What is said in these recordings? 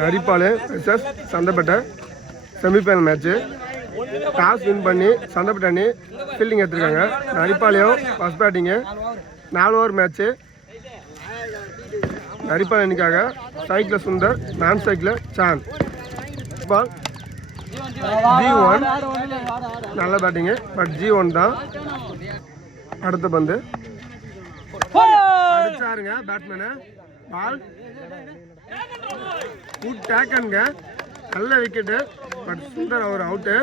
நரிப்பால் versus Santhaipettai semifinal match. Toss win பண்ணி சந்தைப்பேட்டை அணி fielding எடுத்துருக்காங்க. Narippalayam first batting. 4 over match. Narippal அணிக்காக ஸ்ட்ரைக்கில் சுந்தர், நான் ஸ்ட்ரைக்கில் சாந்த். பால் G1 நல்ல பேட்டிங்கு, பட் G1 தான். அடுத்த பந்து அடிச்சாருங்க பேட்ஸ்மேனு. பால் குட் டேக்கனுங்க, நல்ல விக்கெட்டு, பட் சுந்தர் அவர் அவுட்டு.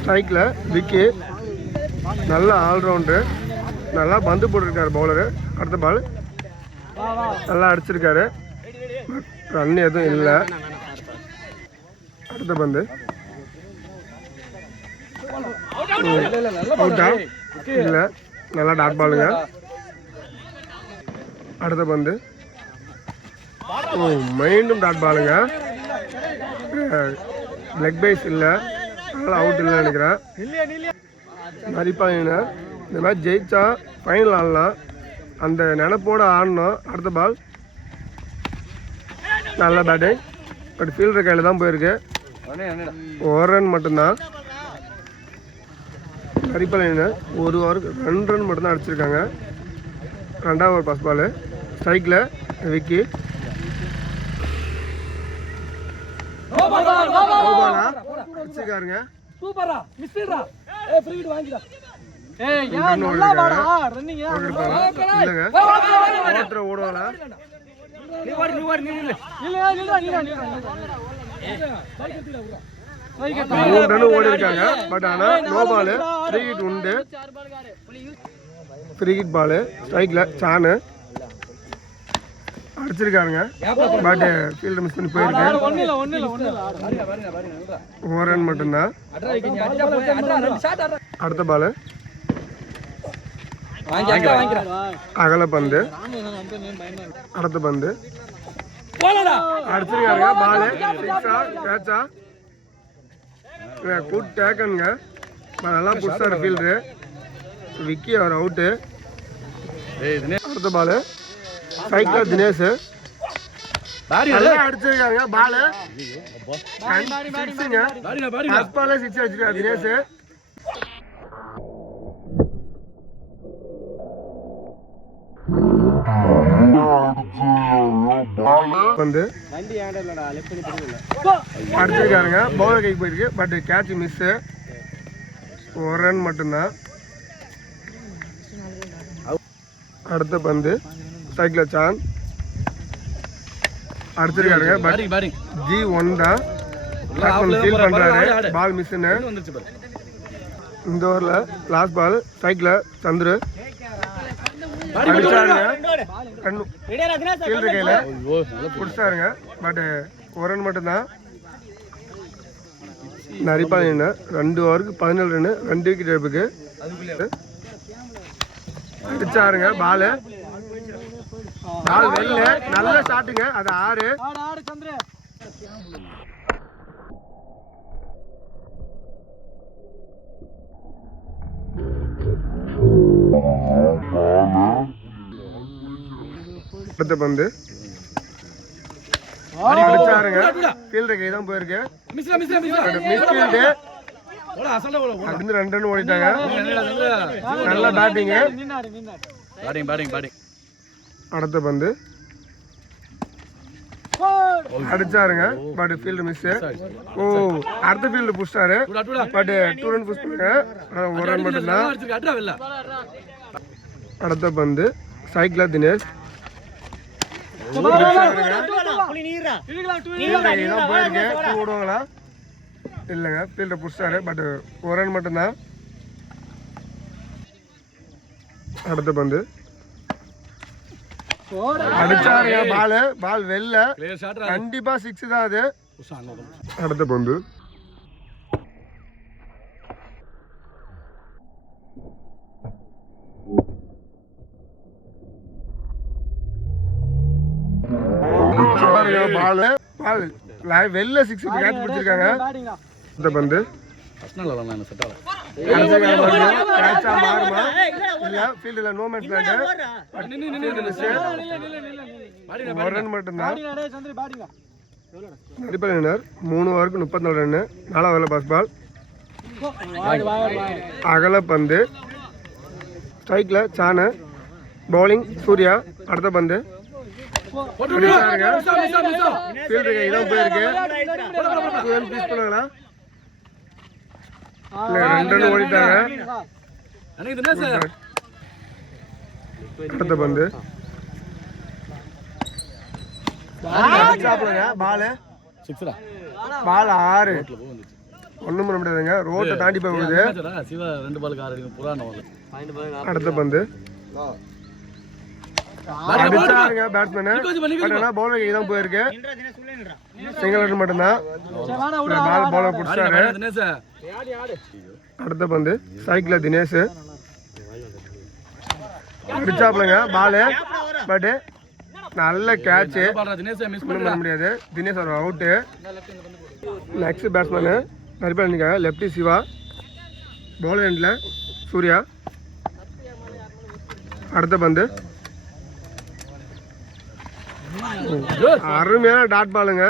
ஸ்ட்ரைக்கில் விக்கி, நல்ல ஆல்ரவுண்டு, நல்லா பந்து போட்டிருக்காரு பவுலரு. அடுத்த பால் நல்லா அடிச்சிருக்காரு, ரன் எதுவும் இல்லை. அடுத்த பந்து அவுட்டா இல்லை, நல்லா டாட் பாலுங்க. அடுத்த பந்து மீண்டும் டாட் பாலுங்க, லெக் பைஸ் இல்லை, நல்லா அவுட் இல்லைன்னு நினைக்கிறேன். நரிப்பாளையம்னா இந்த மாதிரி ஜெயிச்சா ஃபைனல் ஆடலாம், அந்த நினைப்போடு ஆடணும். அடுத்த பால் நல்ல பேட்டிங், பட் ஃபீல்டர் கையில் தான் போயிருக்கு. ஒரு ரன் மட்டும்தான். நரிப்பாளையம் ஒரு ஓவருக்கு 2 ரன் மட்டும்தான் அடிச்சிருக்காங்க. 2வது ஓவர் ஃபர்ஸ்ட் பால். ஸ்ட்ரைக்கில் விக்கி, அடிச்சிருக்காருங்க. ஓடுவாங்களா ஓடி இருக்காங்க, பட் ஆனால் நோ பாலு, ஃப்ரீ ஹிட் உண்டு. Free hit ball. ஸ்ட்ரைக்கில் சானு அடிச்சிருக்காருங்க, பட் ஃபீல்டர் மிஸ் பண்ணி போயிருக்கு. 1 ரன் மட்டும்தான். அடுத்த பாலு அகல பந்து. அடுத்த பந்து அடிச்சிருக்காருங்க, பாலு சிக்ஸா கேட்சா, குட் டேக்கனுங்க, நல்லா புடிச்சாரு ஃபீல்டரு. விக்கி அவர் அவுட்டு. அடுத்த பாலு ஸ்ட்ரைக்கில் தினேஷ், நல்லா அடிச்சிருக்காருங்க, பாலு சிக்ஸுங்க, ஃபர்ஸ்ட் பாலே 6 அடிச்சிருக்காரு தினேஷ். வந்து அடிச்சிருக்காருங்க, பவுலர் கைக்கு போயிருக்கு, பட் கேட்ச் மிஸ். 1 ரன் மட்டும்தான். அடுத்த பந்து ஸ்ட்ரைக்கில் சாந்த் அடிச்சிருக்காருங்க, பட் G1 தான். ஃபீல் பண்றாரு, பால் மிஸ்ன்னு. இந்த ஓவரில் லாஸ்ட் பால். ஸ்ட்ரைக்கில் சந்துரு அடிச்சாருங்க, ஃபீல்டர் கையில் பிடிச்சாருங்க, பட் 1 ரன் மட்டும்தான். நரிப்பாளையம் 2 ஓவருக்கு 17 ரன்னு, 2 விக்கெட் எடுப்புக்கு. அடிச்சாருங்க, பால் வெளில, நல்ல ஷாட்டுங்க, அது 6. அடுத்த பந்து அடிச்சாருங்க, ஃபீல்டர் கை தான் போயிருக்கு. அப்படின்னு 2 ரன் ஓடிட்டாங்க. நல்ல பேட்டிங். அடுத்த பந்து அடிச்சாருங்க, பட் ஃபீல்டு மிஸ். அடுத்த ஃபீல்டு புடிச்சாரு, பட் 2 ரன் புஷ் பண்ணுங்க, 1 ரன் மட்டும்தான். அடுத்த பந்து ஸ்ட்ரைக்கில் தினேஷ் ஓடுவாங்களா இல்லைங்க, ஃபீல்டர் புடிச்சாரு, பட் 1 ரன் மட்டும்தான். அடுத்த பந்து அடிச்சாருங்க, பால் வெளில, கண்டிப்பா 6 தான் அது. அடுத்த பந்து வெளில 6 கேட்ச் பிடிச்சிருக்காங்க. இந்த பந்து மாறுமா இல்ல ஃபீல்டுல நோ மேட்ச் லேண்ட் ஒரு ரன் மட்டும்தான். நடிப்பாளர் 3 ஓவருக்கு 34 ரன்னு. 4 ஓவரில் பாஸ் பால். அகல பந்து. ஸ்ட்ரைக்கில் சாணு. பவுலிங் சூர்யா. அடுத்த பந்து ஃபீல்டருக்கு இதான் போயிருக்கு. 2 ரன் ஓடிட்டாங்க. அடுத்த பந்து பால் 6. ஒன்றும் பண்ண முடியாதுங்க. ரோட்டை தாண்டி போகுது. அடுத்த பந்து அடிச்சாருங்க பேட்ஸ்மேனு. பட் ஆனால் பவுலர் தான் போயிருக்கு. சிங்கிள் ரன் மட்டும்தான். பால் பவுலர் பிடிச்சாரு. அடுத்த பந்து சைக்கிள் தினேஷ் அடிச்சாப்லங்க பாலு. பட்டு நல்ல கேட்சு. பண்ண முடியாது. தினேஷ் ஒரு அவுட்டு. நெக்ஸ்ட் பேட்ஸ்மேனு நடிப்பாங்க லெப்டி சிவா. பவுலர் எண்டில் சூர்யா. அடுத்த பந்து அருமையான டாட் பாலுங்க.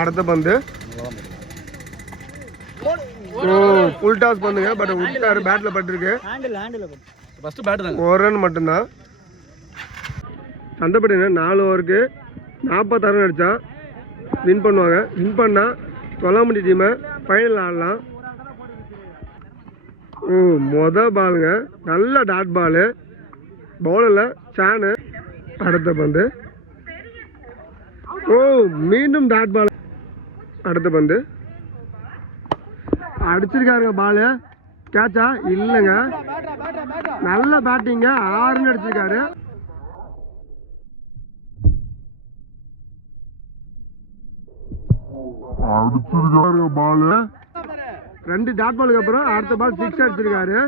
அடுத்த பந்து ஃபுல் டாஸ் பண்ணுங்க. பட் விட்டாரு. பேட்ல பட்டிருக்கு. ஒரு ரன் மட்டும்தான். சந்தைப்பட்டின 4 ஓவருக்கு 46 ரன் அடித்தா வின் பண்ணுவாங்க. வின் பண்ணால் தொல்லாமட்டி டீமை ஃபைனல் ஆடலாம். பாலுங்க நல்ல டாட் பாலு. பவுலரில் சானு. அடுத்த பந்து மீண்டும் டாட் பால். அடுத்த பந்து அடிச்சிருக்காருங்க பாலு. கேட்சா இல்லைங்க. நல்ல பேட்டிங்க. 6 அடிச்சிருக்காரு. பாலு 2 டாட் பாலுக்கு அப்புறம் அடுத்த பால் 6 அடிச்சிருக்காரு.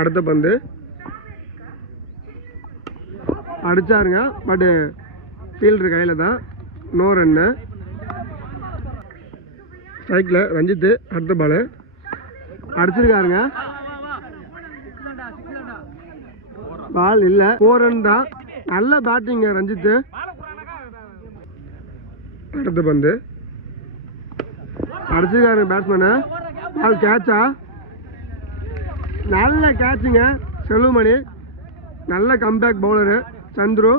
அடுத்த பந்து அடிச்சாருங்க. பட் ஃபீல்டர் கையில் தான். No run. ஸ்ட்ரைக்கில் ரஞ்சித்து. அடுத்த பால் அடிச்சிருக்காருங்க. பால் இல்லை. 4 ரன் தான். நல்ல பேட்டிங்க ரஞ்சித்து. அடுத்த பந்து அடிச்சிருக்காரு பேட்ஸ்மேனு. பால் கேட்சா. நல்ல கேட்சுங்க செல்வமணி. நல்ல கம்பேக் பவுலரு சந்துரு.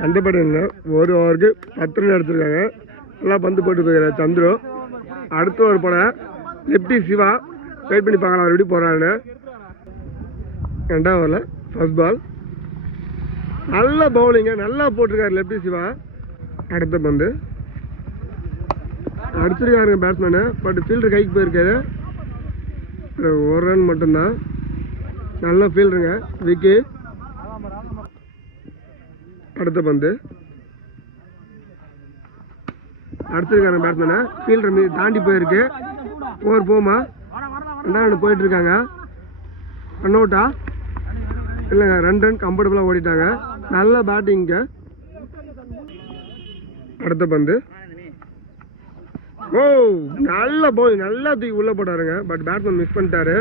சண்டைப்பட்டு 1 ஓவருக்கு 10 ரன் அடிச்சிருக்காங்க. நல்லா பந்து போட்டு போயிருக்காரு சந்துரு. அடுத்த ஒரு போட லெப்டி சிவா. வெயிட் பண்ணி பார்க்கலாம் அவர் எப்படி போகிறான்னு. 2ஆம் ஓவரில் ஃபர்ஸ்ட் பால். நல்ல பவுலிங்க. நல்லா போட்டிருக்காரு லெப்டி சிவா. அடுத்த பந்து அடிச்சிருக்காருங்க பேட்ஸ்மேனு. பட் ஃபீல்டர் கைக்கு போயிருக்காரு. 1 ரன் மட்டும்தான். நல்ல ஃபீல்டருங்க விக்கி. அடுத்த பந்து அடிச்சிருக்காங்க பேட்ஸ்மேனு. ஃபீல்டர் மீது தாண்டி போயிருக்கு. 4 போமா. 2ஆம் ரன் போயிட்டு இருக்காங்க. ரன் அவுட்டா இல்லைங்க. 2 ரன் கம்ஃபர்டபுளாக ஓடிட்டாங்க. நல்ல பேட்டிங்க. அடுத்த பந்து நல்ல போய் நல்லா தூக்கி உள்ள போட்டாருங்க. பட் பேட்ஸ்மேன் மிஸ் பண்ணிட்டாரு.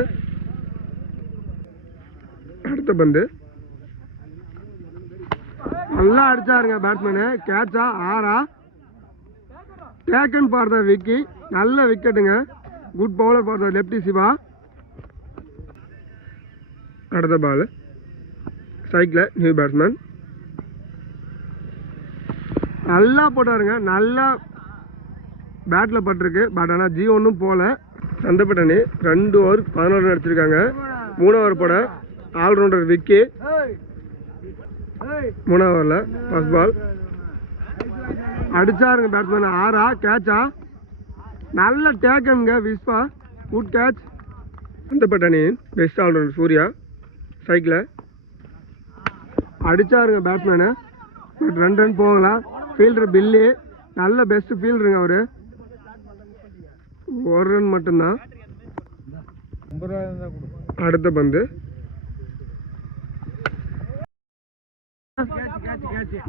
அடுத்த பந்து நல்லா அடிச்சாருங்க பேட்ஸ்மேனு. கேட்சா 6. டேக்கன் ஃபார் த விக்கி. நல்ல விக்கெட்டுங்க. Good bowler for the lefty Shiva. அடுத்த பால் ஸ்ட்ரைக்கில் நியூ பேட்ஸ்மேன். நல்லா போட்டாருங்க. நல்லா பேட்டில் பட்டிருக்கு. பட் ஆனால் ஜி ஒன்றும் போகல. சந்தைப்பட்டணி 2 ஓவர் 11 ரன் அடிச்சிருக்காங்க. 3ஆம் ஓவர் போட ஆல்ரவுண்டர் விக்கி. 3ஆம் ஓவரில் ஃபர்ஸ்ட் பால் அடிச்சாருங்க பேட்ஸ்மேன். 6. கேட்சா. நல்ல டேக்கனுங்க விஸ்வா. Good catch. சந்தைப்பட்டணியின் பெஸ்ட் ஆல்ரவுண்டர் சூர்யா. சைக்கிள் அடிச்சாருங்க பேட்ஸ்மேனு. பட் 2 ரன் போகலாம். ஃபீல்டர் பில்லி. நல்ல பெஸ்ட் ஃபீல்டருங்க அவரு. 1 ரன் மட்டும்தான். அடுத்த பந்து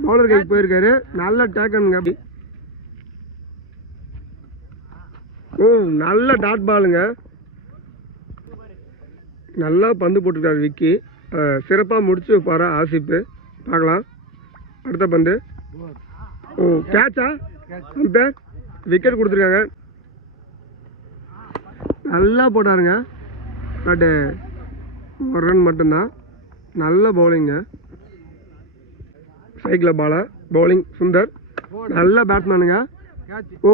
பவுலர் கைக்கு போயிருக்காரு. நல்ல டேக்கனுங்க. நல்ல டாட் பாலுங்க. நல்லா பந்து போட்டுருக்காரு விக்கி. சிறப்பாக முடிச்சு வைப்பாரா ஆசிப்பு, பார்க்கலாம். அடுத்த பந்து. ஓ கேட்சா? அம்பேர் விக்கெட் கொடுத்துருக்காங்க. நல்லா போட்டாருங்க. பட்டு ஒரு ரன் மட்டும்தான். நல்ல பவுலிங்க. Cycle Bala bowling Sundar. நல்ல பேட்ஸ்மேனுங்க. ஓ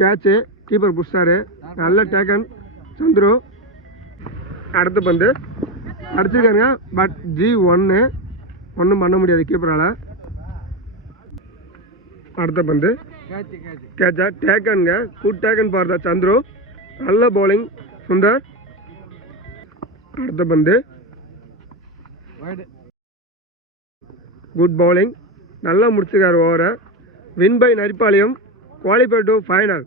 கேட்சு, கீப்பர் புடிச்சாரு. நல்ல டேக்கன் சந்துரு. அடுத்த பந்து அடிச்சிருக்காருங்க. பட் G1 ஒன்றும் பண்ண முடியாது கீப்பரால். அடுத்த பந்து கேட்சா, டேக்கனுங்க. குட் டேக்கன் பார்த்தா சந்துரு. நல்ல பவுலிங் சுந்தர். அடுத்த பந்து குட் பவுலிங். நல்லா முடிச்சிருக்காரு ஓவரை. Win by Naripalayam, qualify to final.